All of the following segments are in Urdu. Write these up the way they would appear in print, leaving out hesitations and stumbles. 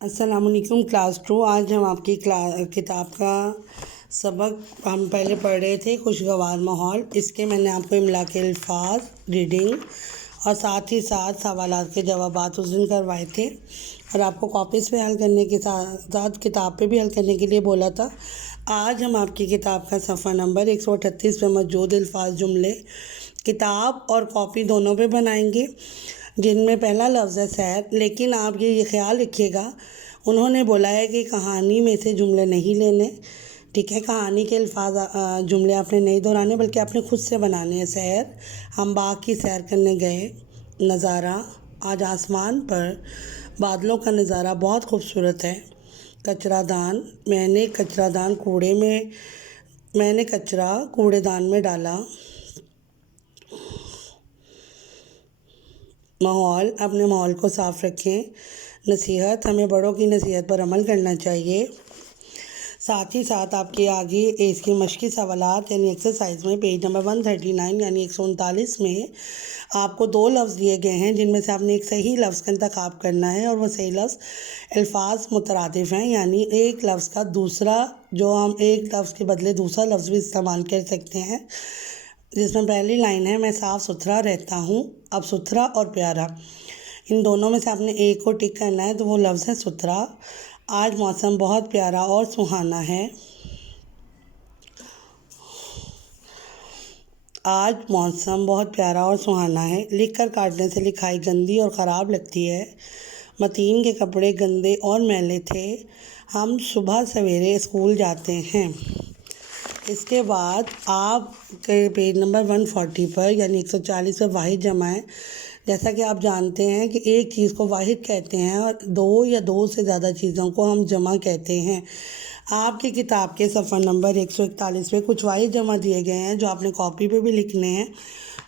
السلام علیکم کلاس 2۔ آج ہم آپ کی کتاب کا سبق ہم پہلے پڑھ رہے تھے خوشگوار ماحول۔ اس کے میں نے آپ کو املا کے الفاظ، ریڈنگ اور ساتھ ہی ساتھ سوالات کے جوابات اس دن کروائے تھے، اور آپ کو کاپیز پہ حل کرنے کے ساتھ ساتھ کتاب پہ بھی حل کرنے کے لیے بولا تھا۔ آج ہم آپ کی کتاب کا صفحہ نمبر 138 پہ موجود الفاظ، جملے کتاب اور کاپی دونوں پہ بنائیں گے، جن میں پہلا لفظ ہے سیر۔ لیکن آپ یہ خیال رکھیے گا، انہوں نے بولا ہے کہ کہانی میں سے جملے نہیں لینے، ٹھیک ہے؟ کہانی کے الفاظ جملے آپ نے نہیں دہرانے، بلکہ آپ نے خود سے بنانے ہیں۔ سیر، ہم باغ کی سیر کرنے گئے۔ نظارہ، آج آسمان پر بادلوں کا نظارہ بہت خوبصورت ہے۔ کچرا دان، میں نے کچرا کوڑے دان میں ڈالا۔ ماحول، اپنے ماحول کو صاف رکھیں۔ نصیحت، ہمیں بڑوں کی نصیحت پر عمل کرنا چاہیے۔ ساتھ ہی ساتھ آپ کے آگے اس کی مشقی سوالات یعنی ایکسرسائز میں پیج نمبر 139 یعنی 139 میں آپ کو 2 لفظ دیے گئے ہیں، جن میں سے آپ نے ایک صحیح لفظ کا انتخاب کرنا ہے، اور وہ صحیح لفظ الفاظ مترادف ہیں، یعنی ایک لفظ کا دوسرا، جو ہم ایک لفظ کے بدلے دوسرا لفظ بھی استعمال کر سکتے ہیں، جس میں پہلی لائن ہے، میں صاف ستھرا رہتا ہوں۔ اب ستھرا اور پیارا، ان دونوں میں سے آپ نے ایک کو ٹک کرنا ہے، تو وہ لفظ ہے ستھرا۔ آج موسم بہت پیارا اور سہانا ہے۔ آج موسم بہت پیارا اور سہانا ہے۔ لکھ کر کاٹنے سے لکھائی گندی اور خراب لگتی ہے۔ متین کے کپڑے گندے اور میلے تھے۔ ہم صبح سویرے اسکول جاتے ہیں۔ اس کے بعد آپ کے پیج نمبر 140 پر یعنی 140 پر واحد جمع ہے۔ جیسا کہ آپ جانتے ہیں کہ ایک چیز کو واحد کہتے ہیں، اور 2 یا 2 سے زیادہ چیزوں کو ہم جمع کہتے ہیں۔ آپ کی کتاب کے صفحہ نمبر 141 پہ کچھ واحد جمع دیے گئے ہیں، جو آپ نے کاپی پہ بھی لکھنے ہیں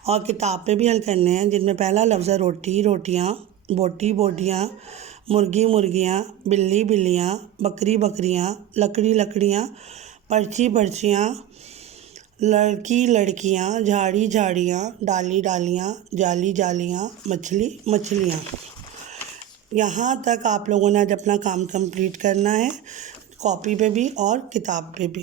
اور کتاب پہ بھی حل کرنے ہیں، جن میں پہلا لفظ ہے روٹی روٹیاں، بوٹی بوٹیاں، مرغی مرغیاں، بلی بلیاں، بکری بکریاں، لکڑی لکڑیاں، پرچی پرچیاں، لڑکی لڑکیاں، جھاڑی جھاڑیاں، ڈالی ڈالیاں، جالی جالیاں، مچھلی مچھلیاں۔ یہاں تک آپ لوگوں نے آج اپنا کام کمپلیٹ کرنا ہے، کاپی پہ بھی اور کتاب پہ بھی۔